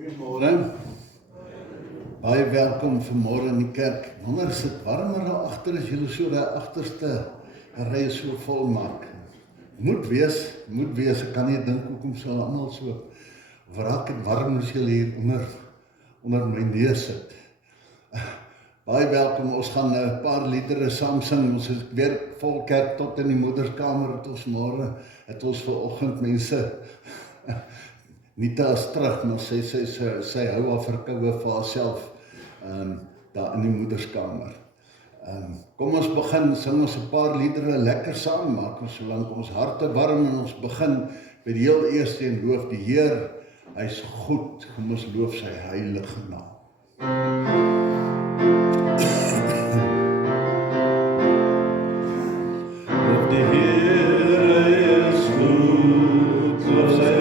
Goeiemôre. Baie welkom vanmôre in die kerk. Wonder is dit warmer daar agter as julle so daai agterste ry so vol maak. Moet wees, ek kan nie dink hoekom sal almal so raak en warm as julle hier onder my neus sit. Baie welkom, ons gaan 'n paar liedere saam sing. Ons is weer vol kerk tot in die moederskamer het ons môre, het ons vanoggend mense Nita is terug, maar sy hou haar verkoue vir haarself daar in die moederskamer. Kom ons begin, sing ons 'n paar liedere lekker saam, maak ons solank ons harte warm en ons begin by die heel eerste en loof die Heer. Hy's goed, kom ons loof sy heilige naam. Loof die Heer, hy is goed, loof sy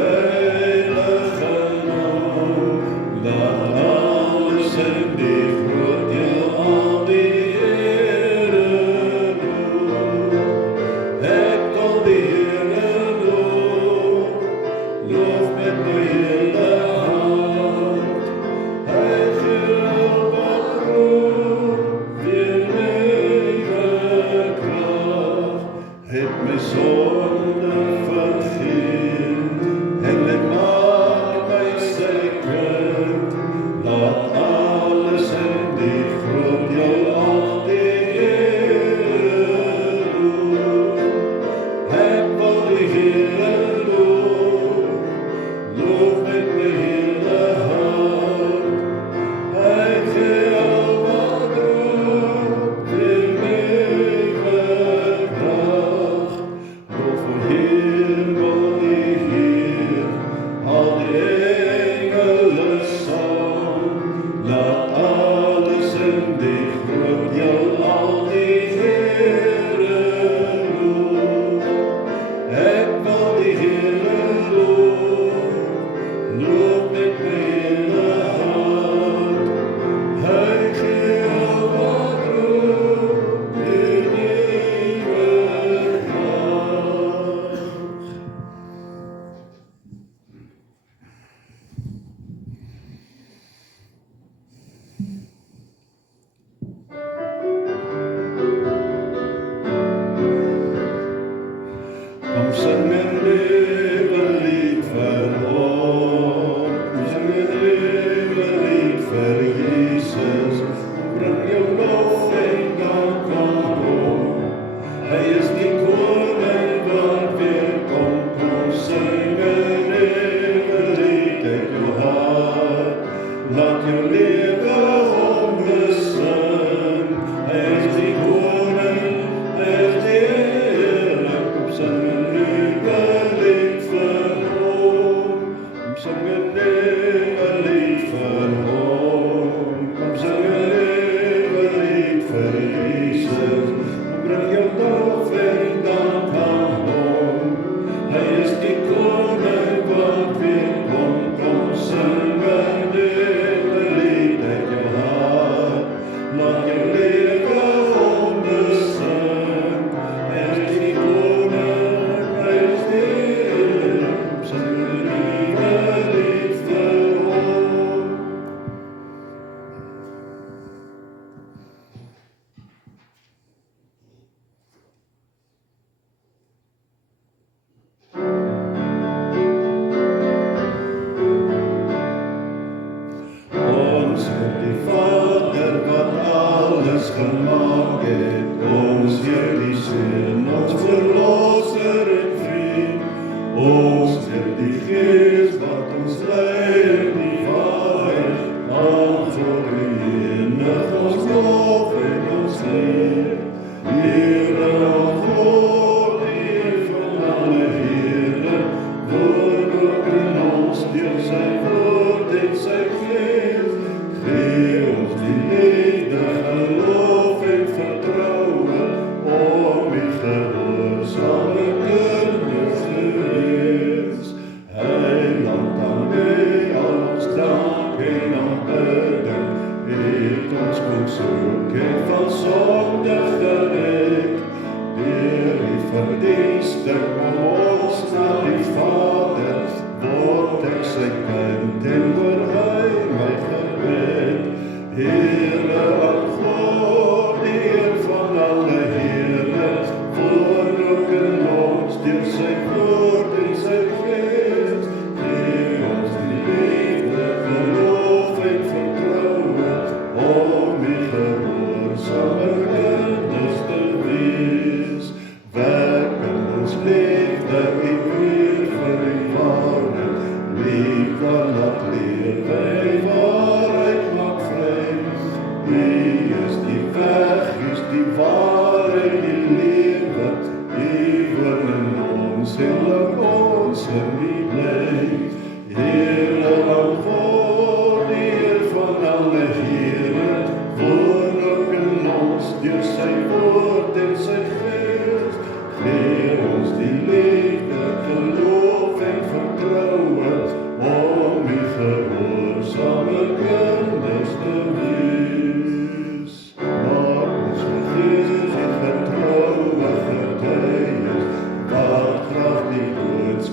verdienste kom ons na die Vader, word ek sy kind.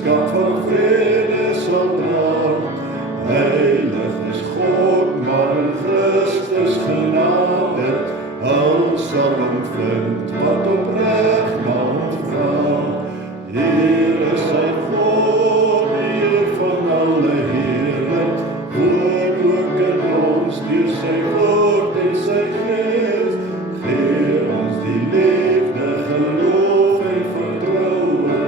boodskap van vrede sal dra. Heilig is God, maar in Christus genade, al sal hom vind wat opreg na hom vra. Hier is sy God, die Heer van alle Here, woon ook in ons, deur sy woord en sy gees. Gee ons die liefde, geloof en vertroue,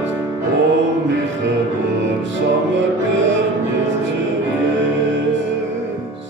om die gehoorsame kinders te wees.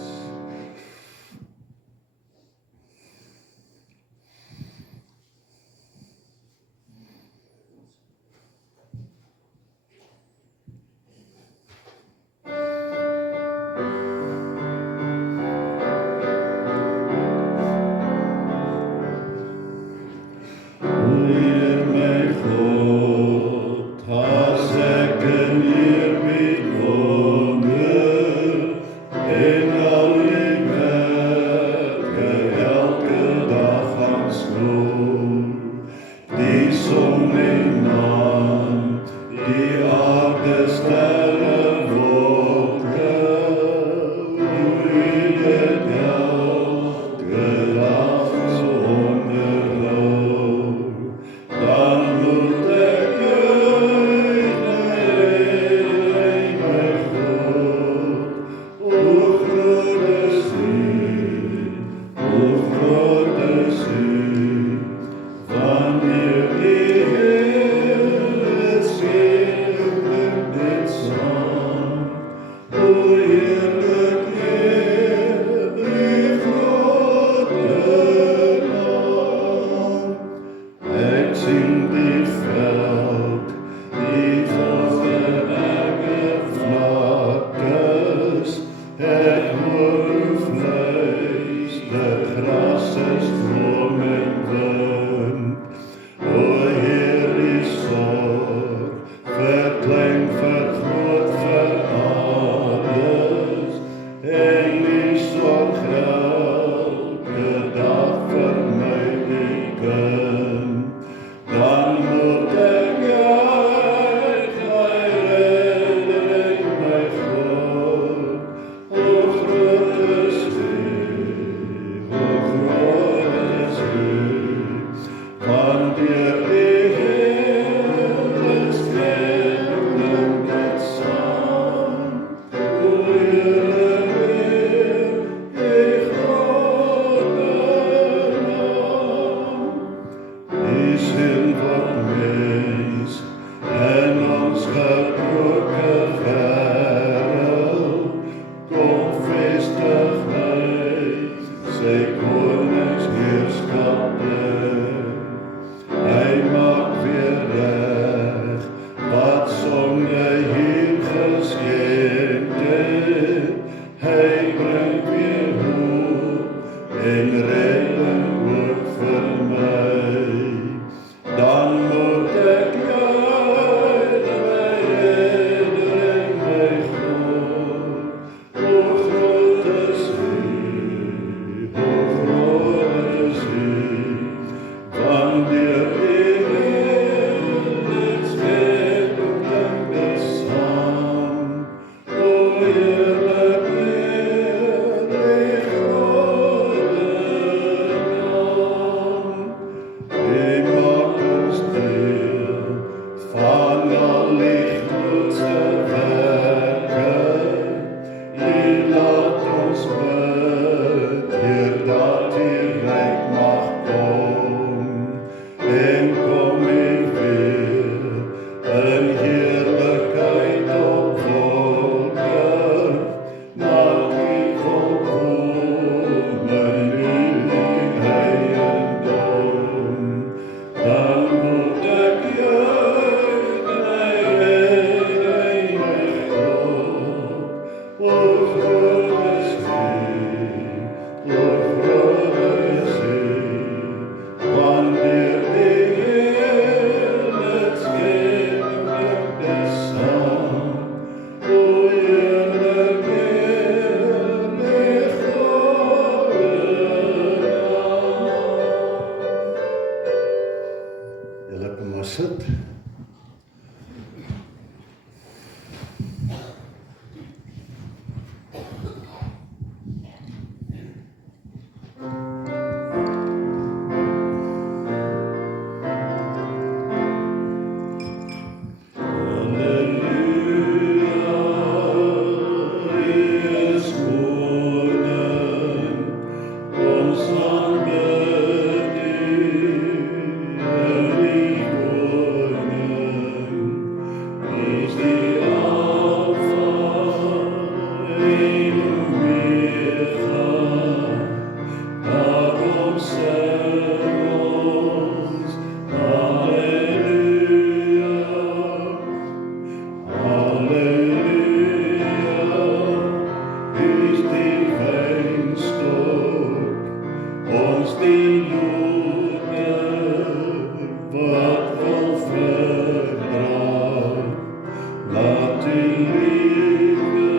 dat die liefde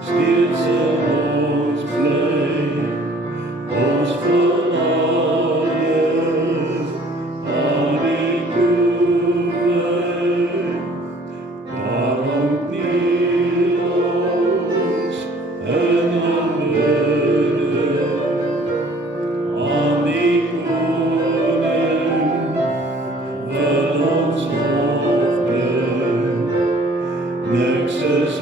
steeds in ons bly, ons verlaat aan die toewy. Daarom kniel ons in aanbidding aan die koning, wil ons hof bring. Niks is